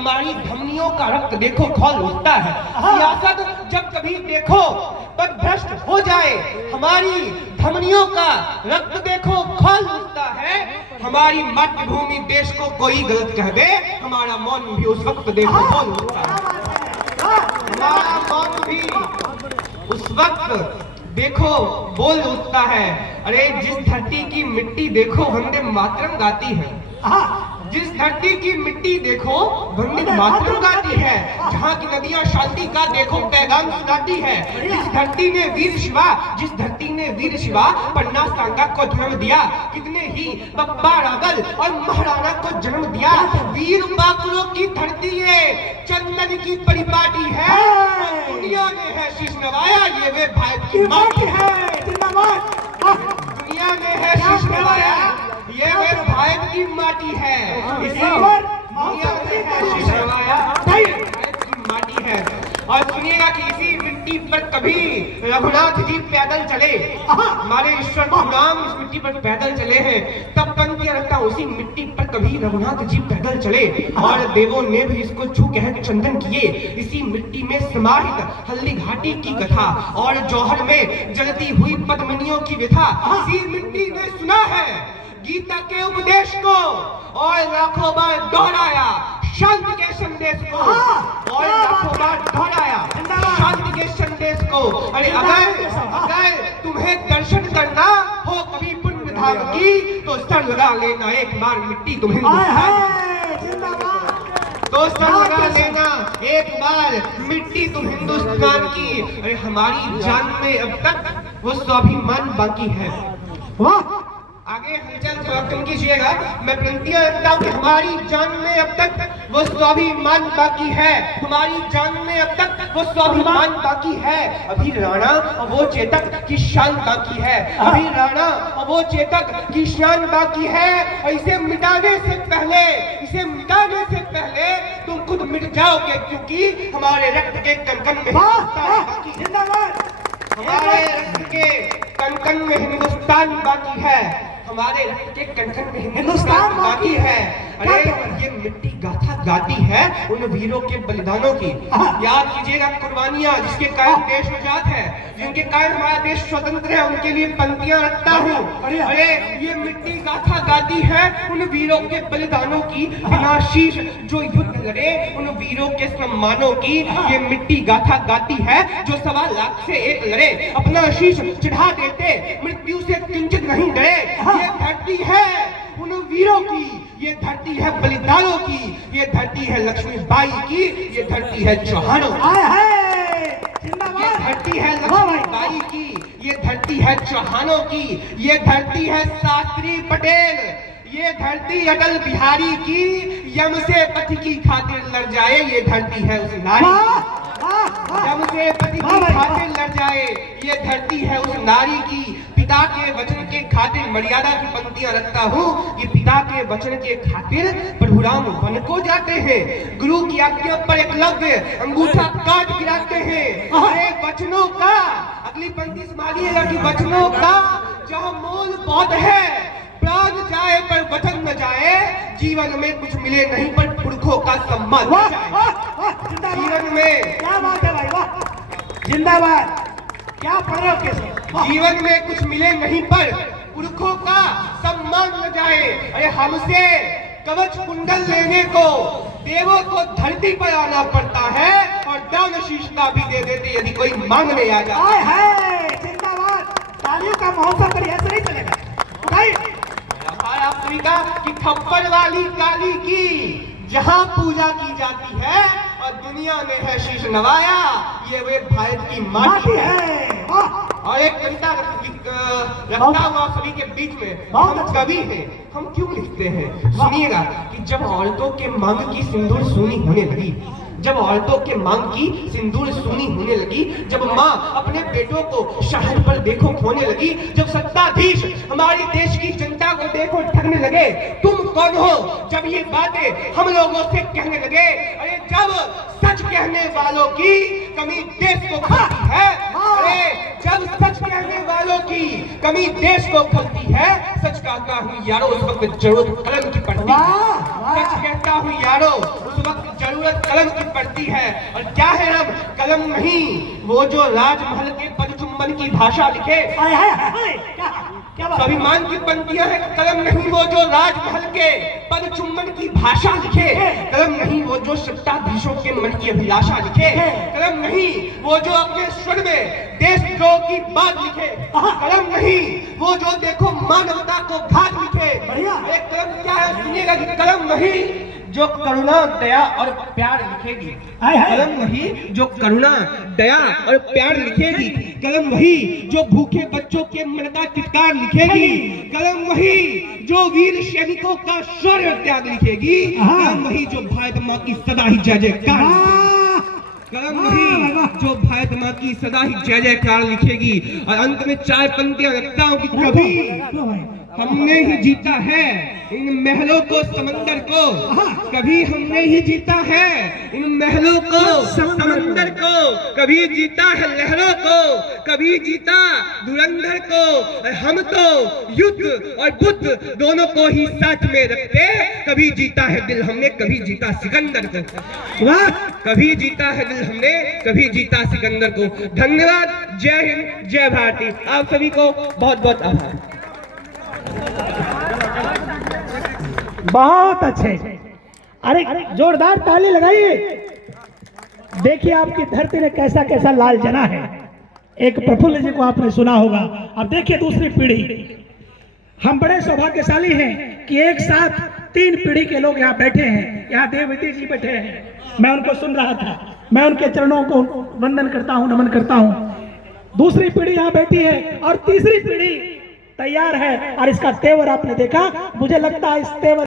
हमारी धमनियों का रक्त देखो खौल उठता है। सियासत जब कभी देखो तब भ्रष्ट हो जाए, हमारी धमनियों का रक्त देखो खौल उठता है। हमारी मातृभूमि देश को कोई गलत कह दे, हमारा मौन भी उस वक्त देखो बोल उठता है। हमारा मौन भी उस वक्त देखो बोल उठता है। अरे जिस धरती की मिट्टी देखो वंदे मातरम गाती है, जिस धरती की मिट्टी देखो वंदे मातरम गाती है, जहाँ की नदियाँ शांति का देखो पैगाम सुनाती है। जिस धरती ने वीर शिवा, जिस धरती ने वीर शिवा पन्ना सांगा को जन्म दिया, कितने ही बब्बा रावल और महाराणा को जन्म दिया। वीर बाकुरों की धरती है, चंदन की परिपाटी है, दुनिया में है शीश नवाया, ये वे भारत की माटी है। जिंदाबाद। दुनिया में है शीश नवाया, ये वे भारत की माटी है। इसी दुनिया में है शीश नवाया, भारत की माटी है। और सुनिएगा कि इसी मिट्टी पर कभी रघुनाथ जी पैदल चले, हमारे ईश्वर राम इस मिट्टी पर पैदल चले हैं। तब पंक्तियां रखता उसी मिट्टी पर कभी रघुनाथ जी पैदल चले, और देवों ने भी इसको छू कह चंदन किए। इसी मिट्टी में समाहित हल्दी घाटी की कथा और जौहर में जलती हुई पद्मिनियों की व्यथा। इसी मिट्टी ने सुना है गीता के उपदेश को और लाखों बार दोहराया शांति के संदेश को, और लाखों बार दोहराया शांति के संदेश को। अरे अगर तुम्हें दर्शन करना हो कभी पुण्य धाम की, तो सर लगा लेना एक बार मिट्टी तुम्हें, तो सर लगा लेना एक बार मिट्टी तुम हिंदुस्तान की। अरे हमारी जान में अब तक वो स्वाभिमान बाकी है। आगे हलचल कम कीजिएगा, मैं प्रंतियां रखता हूँ कि हमारी जान में अब तक वो स्वाभिमान बाकी है, हमारी जान में अब तक वो स्वाभिमान बाकी है। अभी राणा वो चेतक की शान बाकी है, अभी राणा वो चेतक की शान बाकी है। और इसे मिटाने से पहले, इसे मिटाने से पहले तुम खुद मिट जाओगे, क्योंकि हमारे रक्त के कण-कण में हमारे रक्त के कण-कण में हिंदुस्तान बाकी है, हमारे रक्त के कण-कण में हिंदुस्तान बाकी है। अरे ये मिट्टी गाथा गाती है उन वीरों के बलिदानों की। याद कीजिएगा कुर्बानियां जिसके कारण देश आजाद है, जिनके कारण हमारा देश स्वतंत्र है, उनके लिए पंक्तियां रखता हूँ। अरे ये मिट्टी गाथा गाती है उन वीरों के बलिदानों की, बिना शीश जो युद्ध लड़े उन वीरों के सम्मानों की। ये मिट्टी गाथा गाती है जो 1.25 लाख से एक लड़े, अपना शीश चढ़ा देते, मृत्यु से किंचित नहीं डरे। ये धरती है उन वीरों की, ये धरती है बलिदानों की, ये धरती है लक्ष्मीबाई की, ये धरती है चौहानों की, ये धरती है लक्ष्मीबाई की, ये धरती है चौहानों की, ये धरती है शास्त्री पटेल, ये धरती अटल बिहारी की, यम से पति की खातिर लड़ जाए, ये धरती है उस नारी, यम से पति की खातिर लड़ जाए, ये धरती है उस नारी की। पिता के वचन के खातिर मर्यादा की पंक्तियां रखता हूँ, ये पिता के वचन के खातिर प्रभु राम वन को जाते हैं, गुरु की आज्ञा पर एकलव्य अंगूठा काट गिराते हैं। अरे वचनों का, अगली पंक्ति संभालिएगा कि वचनों का जहाँ मोल बहुत है, प्राण जाए पर वचन न जाए, जीवन में कुछ मिले नहीं पर पुरखों का सम्मान जाए। जीवन में क्या बात है भाई, वाह, जिंदाबाद। क्या पढ़ रहे हो कैसे? जीवन में कुछ मिले नहीं पर पुरखों का सम्मान न जाए। अरे हमसे कवच कुंडल लेने को देवों को धरती पर आना पड़ता है, और दान शीशता भी दे देते यदि कोई मांगने आ जाए। जिंदाबाद। तालियों का महोत्सव करिए, ऐसे नहीं चलेगा। अफ्रीका की थप्पड़ वाली काली की जहाँ पूजा की जाती है और दुनिया में है शीश नवाया, ये वे भारत की माटी है। और एक कविता रखता हुआ सभी के बीच में, हम कवि हैं, हम क्यों लिखते हैं? सुनिएगा कि जब औरतों के मांग की सिंदूर सूनी होने लगी, जब औरतों के मांग की सिंदूर सूनी होने लगी, जब माँ अपने बेटों को शहर पर देखो खोने लगी, जब सत्ताधीश हमारी देश की जनता को देखो ठगने लगे, तुम कौन हो जब ये बातें हम लोगों से कहने लगे? अरे जब सच कहने वालों की कमी देश को खलती है, अरे जब सच कहने वालों की कमी देश को खलती है, सच कहता हूँ यारो उस वक्त जरूरत कलम की पड़ती है। सच कहता हूँ यारो उस वक्त जरूरत जरूरत कलम की पड़ती है। और क्या है अब कलम नहीं वो जो राजमहल के पदचुंबन की भाषा लिखे। हाय हाय हाय, क्या बात? स्वाभिमान की पंक्तियां हैं। कलम नहीं वो जो राजमहल के पदचुंबन की भाषा लिखे। कलम नहीं वो जो सत्ताधीशों के मन की अभिलाषा लिखे। कलम नहीं वो जो अपने स्वर में देशद्रोह की बात लिखे। कलम नहीं वो जो देखो मानवता को घात लिखे। बढ़िया। एक कलम क्या है सुनिएगा कि कलम नहीं जो करुणा दया और प्यार लिखेगी। हाय हाय। कलम वही जो करुणा दया और प्यार लिखेगी। कलम वही जो भूखे बच्चों के मन का चित्कार लिखेगी। कलम वही जो वीर सैनिकों का शौर्य त्याग लिखेगी। कलम वही जो भारत माँ की सदा ही जय जयकार। कलम वही जो भारत माँ की सदा ही जय जयकार लिखेगी। और अंत में 4 पंक्तियां रखता हूँ कि कभी हमने ही जीता है इन महलों को समंदर को। कभी हमने ही जीता है इन महलों को समंदर को। कभी जीता है लहरों को, कभी जीता धुरंधर को। हम तो युद्ध और बुद्ध दोनों को ही साथ में रखते। कभी जीता है दिल हमने, कभी जीता सिकंदर को। वाह, कभी जीता है दिल हमने, कभी जीता सिकंदर को। धन्यवाद। जय हिंद, जय भारती। आप सभी को बहुत बहुत आभार। बहुत अच्छे। अरे जोरदार ताली लगाइए। देखिए आपकी धरती ने कैसा कैसा लाल जना है। एक प्रफुल्ल जी को आपने सुना होगा। अब देखिए दूसरी पीढ़ी। हम बड़े सौभाग्यशाली हैं कि एक साथ 3 पीढ़ी के लोग यहाँ बैठे हैं। यहाँ देववती जी बैठे हैं, मैं उनको सुन रहा था। मैं उनके चरणों को वंदन करता हूँ, नमन करता हूँ। दूसरी पीढ़ी यहाँ बैठी है और तीसरी पीढ़ी तैयार है। और इसका तेवर आपने देखा। मुझे लगता है इस तेवर